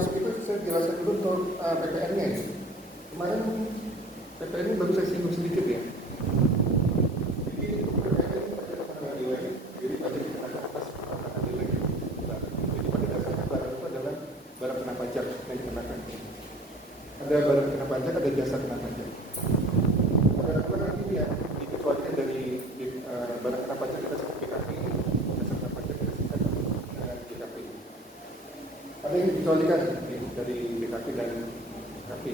masuk itu saya jelaskan dulu untuk PPN-nya ya. Kemarin PPN ini baru saya singgung sedikit ya. Jadi untuk PPN ada tanggal nilai, jadi pajak dikenakan atas penghasilan nilai. Jadi pada dasarnya barang itu adalah barang kena pajak yang dikenakan. Ada barang kena pajak, ada jasa kena pajak. Barang ini yang dikecualikan dari barang kena pajak kita seperti PKP, jasa kena pajak kita seperti GKP. Ada yang dikecualikan dari BKP dan KP.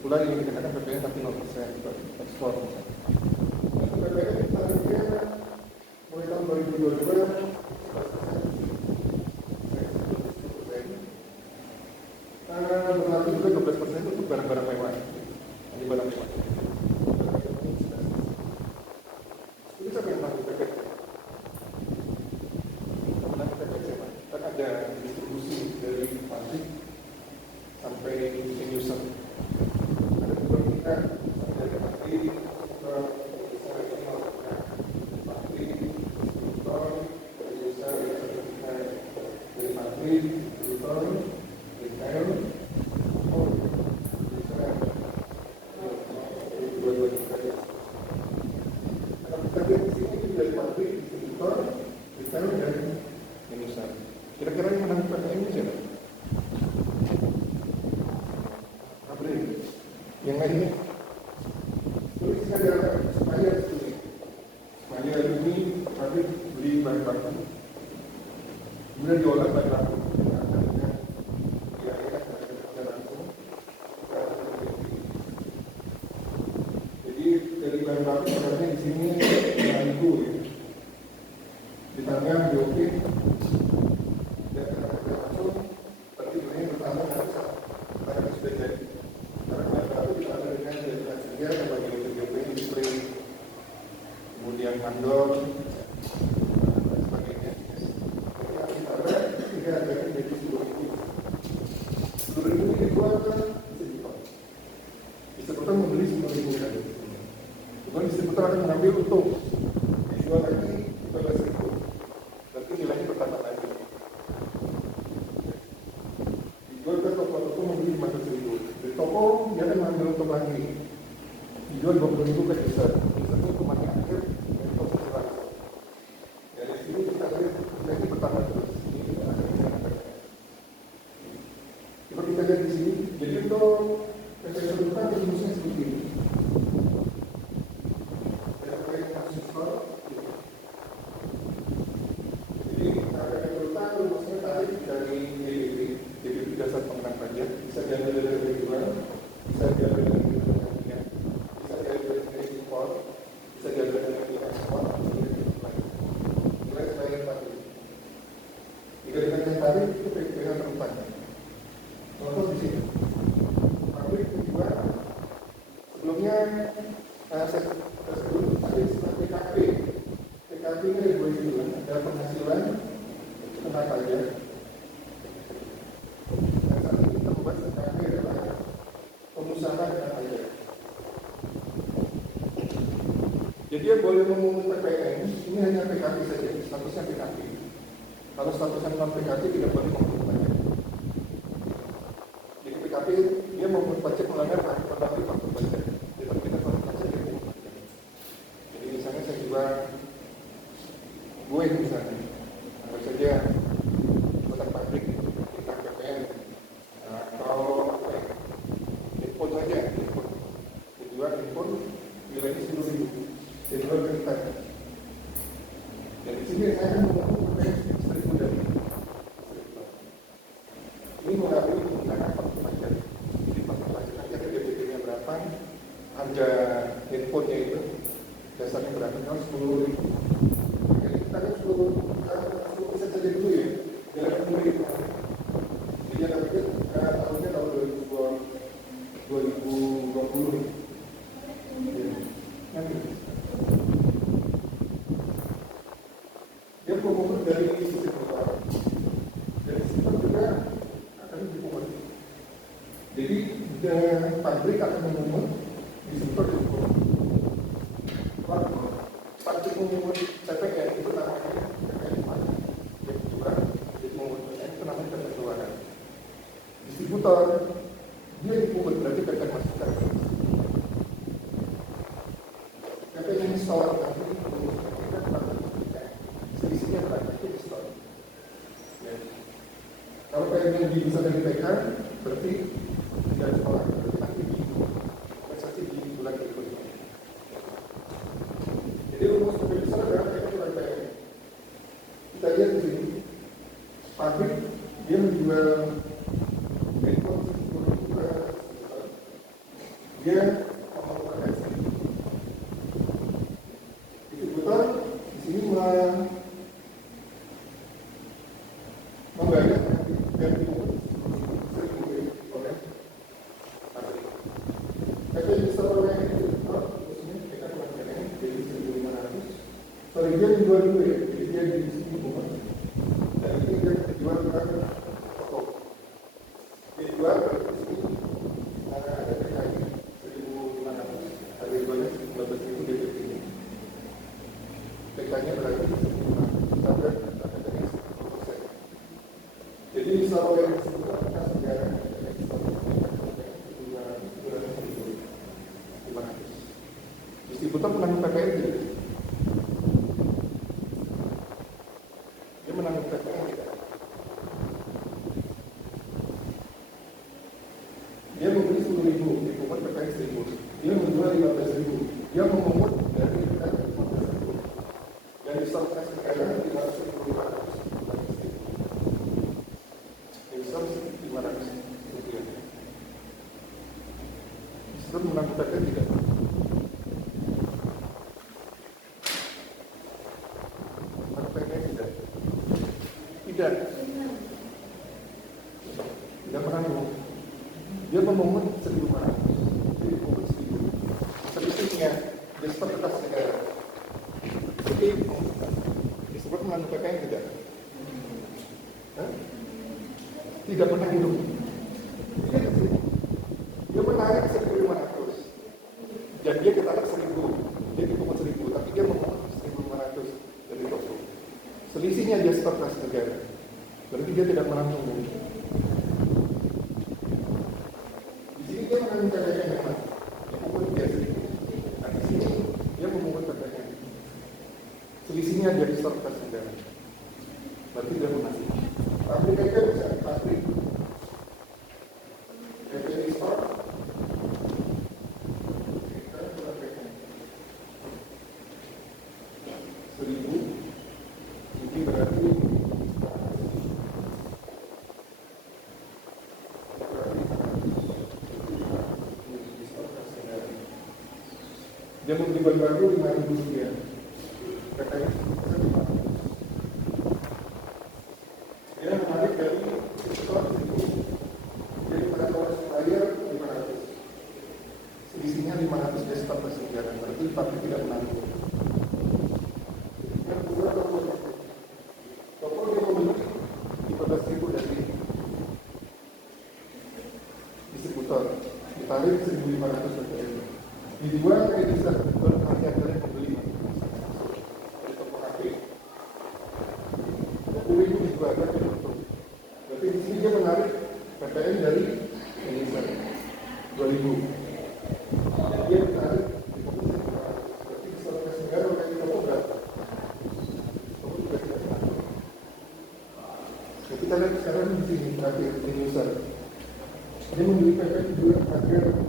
Pula yang dikatakan PPN tapi 0% ekspor misalnya. PPN tarifnya mulai tahun 2022 berlaku juga 12% untuk barang-barang mewah. Ini barang mewah. Ini siapa yang menanggung PPN? Menanggung PPN kan ada distribusi dari pabrik sampai end user. Kira-kira yang menang PPN ini siapa? Yang lainnya? Terus saya supaya ini pabrik beli bahan baku, kemudian diolah bahan baku. Jadi dari bahan baku sebenarnya di sini 5.000 ya. Ditambah BOP dan kata-kata langsung berarti ini bertambah karena sudah jadi. Karena bahan baku ditambah dengan jadikan kerja dan bagi BOP ini display, kemudian mandor dan sebagainya. Jadi ditambah hingga harganya jadi 10.000. 10.000 ini dijual ke distributor. Distributor membeli 10.000 kan. Kemudian distributor akan mengambil untung, dijual lagi 12.000. Berarti nilainya bertambah lagi. Dijual ke toko-toko membeli 15.000. Di toko dia akan mengambil untung lagi, dijual 20.000 ke user. Usernya untuk pakai akhir dari proses langsung. Dari sini kita lihat nilainya bertambah terus. Ini akhirnya saya katakan. Coba kita lihat di sini. Jadi untuk PPN terbuka rumusnya seperti ini. Dasar pengenaan pajak bisa diambil dari penjualan, bisa diambil dari penjualan, bisa diambil dari impor, bisa diambil dari ekspor, nilai sebagai pajak. Jika dengan tarif itu PPN terempat. Contoh di sini, pabrik penjual sebelumnya sebelum ada istilah PKP. PKP ini ada 2 istilah, ada penghasilan kena pajak. Jadi dia boleh memungut PPN, ini hanya PKP saja, statusnya PKP. Kalau statusnya non PKP tidak boleh memungut pajak. Jadi PKP dia memungut pajak melanggar faktor pajak. Jadi kita faktor pajak dia memungut pajak. Jadi misalnya saya jual gue misalnya, anggap saja buatan pabrik kita PPN atau handphone saja, dijual handphone nilainya 10.000. Jadi kalau kita dari sini saya akan mengumpulkan PPN 1.000 dari ini mengakui menggunakan faktor pajak. Jadi faktor pajak nanti ada DPT-nya berapa, harga handphonenya itu dasarnya berapa, kalau 10.000. Jadi kita kan 10% saja dulu ya, jangan mulai. Jadi yang kami tahunnya tahun 2020. Nanti dia pemungut dari sistem utara, dari sistem juga akan dipungut. Jadi pabrik akan memungut, distributor memungut PPN itu namanya PPN mana? Yang kedua, jadi memungut PPN itu namanya PPN keluaran. Distributor dia dipungut berarti PPN masukan. PPN yang store nanti dipungut selisihnya berapa itu di store. Ya. Kalau PPN yang bisa dari PK berarti tidak sekolah, berarti nanti di investasi di bulan berikutnya. Jadi rumus lebih besar adalah PPN. Kita lihat di sini, pabrik dia menjual handphone dia memerlukan distributor di sini membayar dan dipungut $1.000 oleh pabrik. Tapi besar oleh distributor, maksudnya mereka keluarkan jadi 1.500. Sorry, dia dijual dulu ya, jadi dia di sini bunga. Dan ini dia dijual ke toko. Dia dijual ke sini ada PKI 1.500. Harga jualnya 15.000 DP ini. PK-nya berarti 1.500. Tapi harganya 10%. Jadi kalau yang disebutkan kita sejarah distributor menanggung PPN tidak? Dia menanggung PPN tidak? Dia membeli 10.000, dipungut PPN 1.000. Dia menjual 15.000. Dia memungut dari PPN 15.000. Dan disorotkan sekarang 500.000. Itu menanggung PPN tidak? Menanggung PPN tidak? Tidak. Tidak menanggung. Dia memungut 1.500. Dia memungut 1.000. Selisihnya dia setor kertas negara. Jadi disebut menanggung PPN tidak? Tidak menanggung. Dia menarik 1.500 dan dia ketarik 1.000, dia dipungut 1.000, tapi dia memungut 1.500 dari toko. Selisihnya dia setor kas negara, berarti dia tidak menanggung. Di sini dia menanggung PPN yang mana? Dia memungut dia 1.000. Nah di sini dia memungut PPN. Selisihnya dia setor kas negara, berarti dia menanggung. Pabrik aja bisa, pabrik. PPN store. Dia membeli bahan baku $5.000. Katanya dia menarik dari store 1.000. Jadi pada kalau supplier 500. Selisihnya 500 dia store ke negara. Berarti pabrik tidak menanggung. Yang kedua toko dia membeli 15.000 dari distributor. Ditarik 1.500 PPN. Dijual ke desa berharga kalian membeli dari toko HP. 20.000 dijual ke toko. Berarti di sini dia menarik PPN dari Indonesia 2.000. Dan dia menarik berarti disorotkan negara oleh toko berapa? Toko juga tidak menanggung. Kita lihat sekarang di sini terakhir di user. Dia membeli PPN juga harga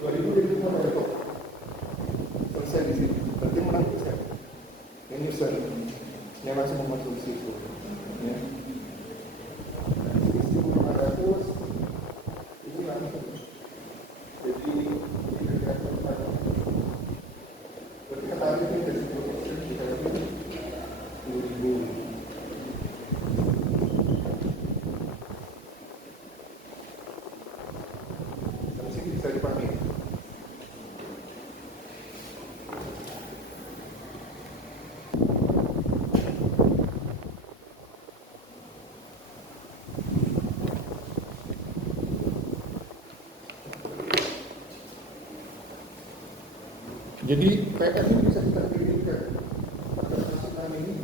2.000 dia cuma pada toko. Selesai di sini. Berarti menang bisa. Ini user yang langsung masuk di situ. Ya. 1.500 itu langsung. Jadi ini berarti ketariknya dari 10% kita lebih 2.000. Sampai sini bisa dipahami. Jadi PN ini bisa kita kreditkan pada masukan ini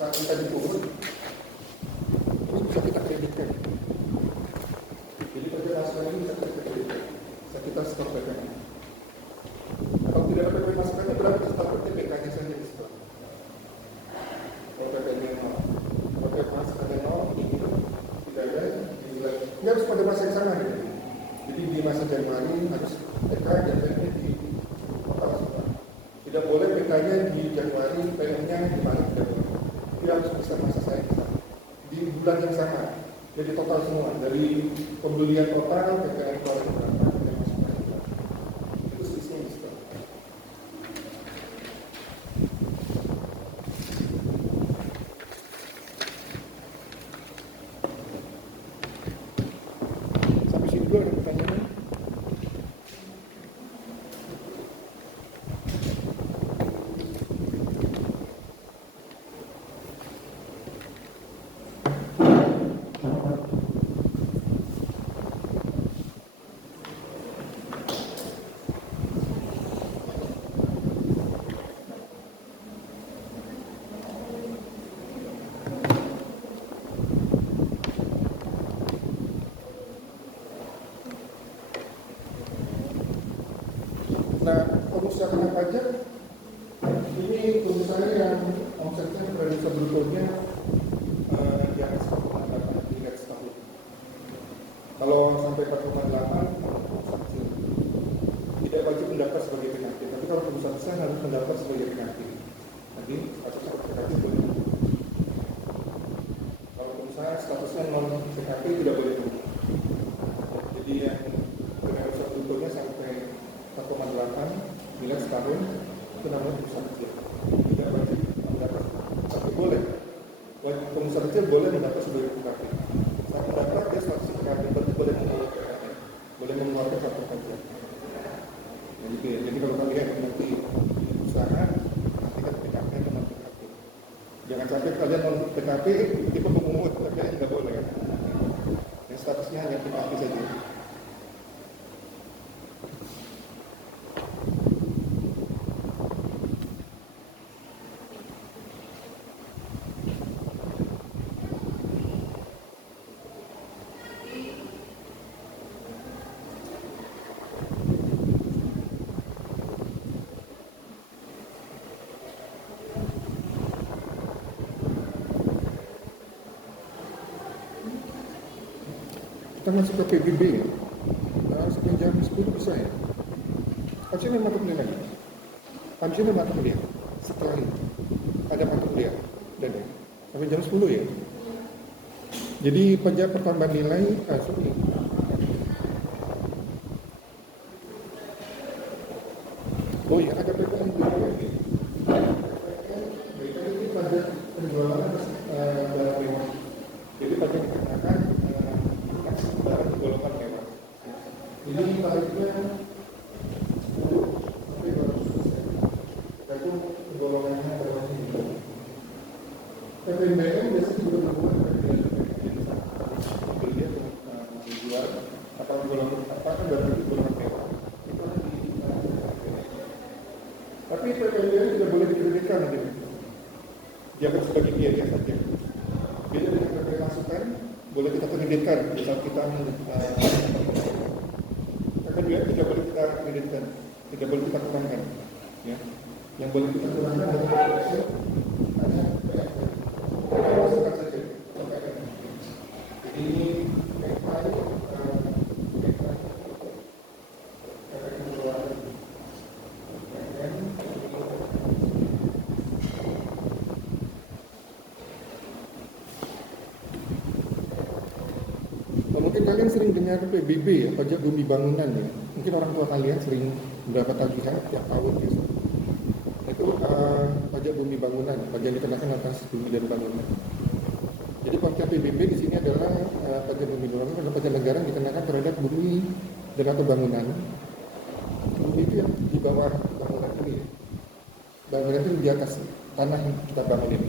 saat kita dipungut ini bisa kita kreditkan. Jadi pada masukan ini bisa kita kreditkan, bisa kita stop PN. Kalau tidak ada PN masukannya berarti kita stop TPK-nya saja di situ. Kalau PN-nya 0, kalau PN masukannya 0, ini tidak ada. Ini harus pada masa yang sama gitu. Jadi di masa Januari harus PK dan PN di total semua. Tidak boleh PK-nya di Januari, PN-nya di Maret. Dia harus bisa masa saya bisa di bulan yang sama. Jadi total semua dari pembelian total PK yang keluar berapa dan masukan berapa. Itu sistem diskon. Sampai sini dulu ada pertanyaan. Nah, pengusaha kena pajak ini pengusaha yang omsetnya produksi brutonya di atas 4,8 tingkat setahun. Kalau sampai 4,8 kecil. Tidak wajib mendaftar sebagai PKP, tapi kalau pengusaha besar harus mendaftar sebagai PKP. Nanti statusnya PKP boleh. Kalau pengusaha statusnya non PKP tidak boleh. Jadi yang pengusaha brutonya sampai 4,8 miliar setahun itu namanya pengusaha kecil. Tidak wajib mendaftar, tapi boleh. Pengusaha kecil boleh mendaftar sebagai PKP. Saat mendaftar dia status PKP, berarti boleh mengurus PKP, boleh mengeluarkan kartu pajak. Jadi kalau kalian nanti usaha, nanti kan PKP atau non PKP. Jangan sampai kalian non PKP tipe pemungut, kalian nggak boleh. Yang statusnya hanya PKP saja. Kita masuk ke PBB ya. Nah, sekian jam 10 bisa ya. Habis ini mata kuliah lagi. Habis ini mata kuliah. Setelah ini ada mata kuliah. Dan ya. Sampai jam 10 ya. Jadi pajak pertambahan nilai sorry. Oh iya, ada PPN juga ya. PPN ini pajak penjualan barang mewah. Jadi pajak dikenakan barang golongan mewah. Ini tarifnya 10 sampai 200%. Yaitu golongannya adalah ini. PPNBM biasanya juga berhubungan dengan PPN. Beli atau menjual atau golongan apa kan berarti golongan mewah. Itu ada di tapi PPNBM tidak boleh dikreditkan nanti. Dianggap sebagai biaya saja. Beda dengan PPN masukan, boleh kita kreditkan misal kita PPNBM tidak boleh kita kreditkan, tidak boleh kita kurangkan ya. Yang boleh kita kurangkan adalah PPN masukan saja. Jadi ini mungkin kalian sering dengar PBB ya, pajak bumi bangunan ya. Mungkin orang tua kalian sering berapa tagihan tiap tahun gitu. Itu pajak bumi bangunan, pajak yang dikenakan atas bumi dan bangunan. Jadi pajak PBB di sini adalah pajak bumi bangunan adalah pajak negara yang dikenakan terhadap bumi dan atau bangunan. Bumi itu yang di bawah bangunan ini. Bangunan itu di atas tanah yang kita bangun ini.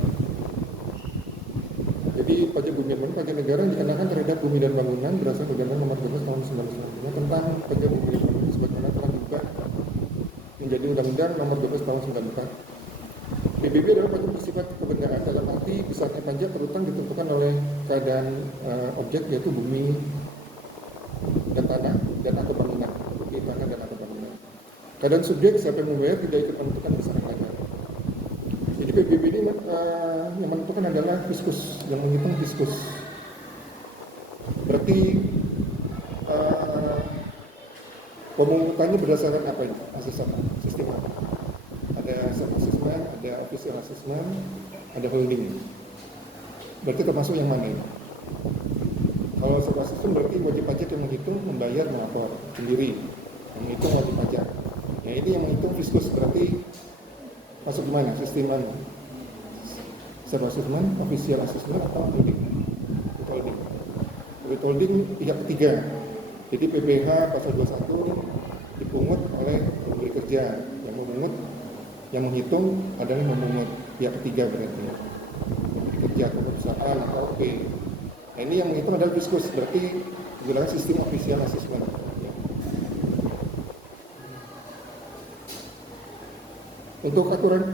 Jadi pajak bumi dan bangunan pajak negara yang dikenakan terhadap bumi dan bangunan berdasarkan Undang-Undang Nomor 12 Tahun 1995 tentang pajak bumi dan bangunan sebagaimana telah diubah menjadi Jadi Undang-Undang Nomor 12 Tahun 94. PBB adalah pajak bersifat kebenaran dalam arti besarnya pajak berutang ditentukan oleh keadaan objek yaitu bumi dan tanah dan atau bangunan, bumi tanah dan atau bangunan. Keadaan subjek siapa yang membayar tidak ikut menentukan besaran pajak. Jadi PBB ini yang menentukan adalah fiskus, yang menghitung fiskus. Berarti pemungutannya berdasarkan apa ini? Sistem apa? Ada self-assessment, ada official assessment, ada holding. Berarti termasuk yang mana ini? Kalau self-assessment berarti wajib pajak yang menghitung, membayar, melapor sendiri. Yang menghitung wajib pajak. Nah ini yang menghitung fiskus berarti masuk di mana? Sistem mana? Self-assessment, official assessment, atau holding? Withholding. Withholding pihak ketiga. Jadi PPh pasal 21 dipungut oleh pemberi kerja. Yang memungut, yang menghitung adalah memungut pihak ketiga berarti. Pemberi kerja atau perusahaan atau OP. Nah ini yang menghitung adalah fiskus, berarti menggunakan sistem official assessment. Untuk aturan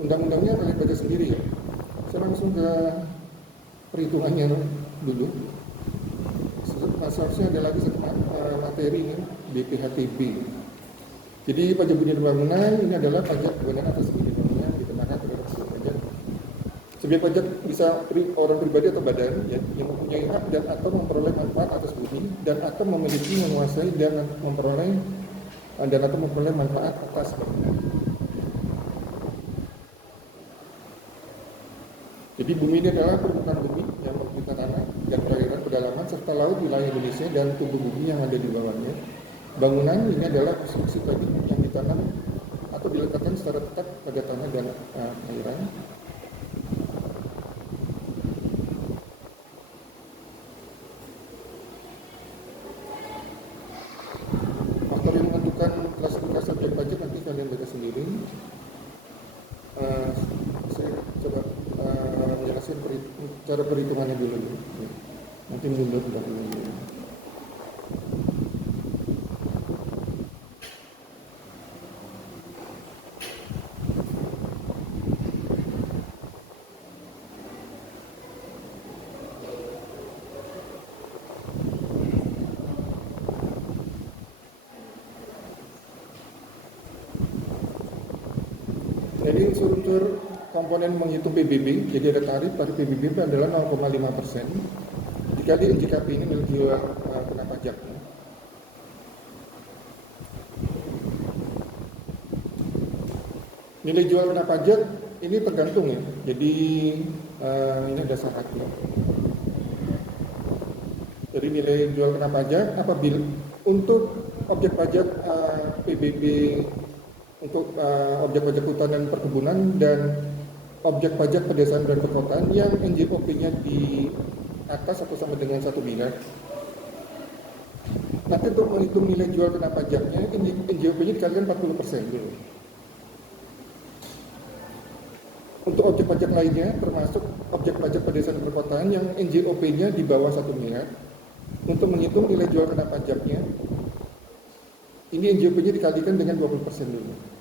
undang-undangnya kalian baca sendiri ya. Saya langsung ke perhitungannya dulu. Seharusnya ada lagi satu materi ini, BPHTB. Jadi pajak bunyi dan bangunan ini adalah pajak kebenaran atas bunyi bangunan dikenakan terhadap subjek pajak. Subjek pajak bisa orang pribadi atau badan ya, yang mempunyai hak dan atau memperoleh manfaat atas bumi dan atau memiliki, menguasai dan memperoleh manfaat atas bangunan. Jadi bumi ini adalah permukaan bumi yang meliputi tanah dan perairan pedalaman serta laut wilayah Indonesia dan tubuh bumi yang ada di bawahnya. Bangunan ini adalah konstruksi tadi yang ditanam atau diletakkan secara tetap pada tanah dan perairan. Faktor yang menentukan klasifikasi objek pajak nanti kalian baca sendiri. Saya coba menjelaskan cara perhitungannya dulu. Nanti mundur dulu. Jadi unsur-unsur komponen menghitung PBB, jadi ada tarif PBB itu adalah 0,5%. Dikali NJKP ini nilai jual kena pajak. Nilai jual kena pajak ini tergantung ya. Jadi ini ada syaratnya. Jadi nilai jual kena pajak apabila untuk objek pajak PBB untuk objek pajak hutan dan perkebunan dan objek pajak pedesaan dan perkotaan yang NJOP-nya di atas atau sama dengan 1 miliar. Nanti untuk menghitung nilai jual kena pajaknya, NJOP-nya dikalikan 40% dulu. Untuk objek pajak lainnya, termasuk objek pajak pedesaan dan perkotaan yang NJOP-nya di bawah 1 miliar, untuk menghitung nilai jual kena pajaknya, ini NJOP-nya dikalikan dengan 20% dulu.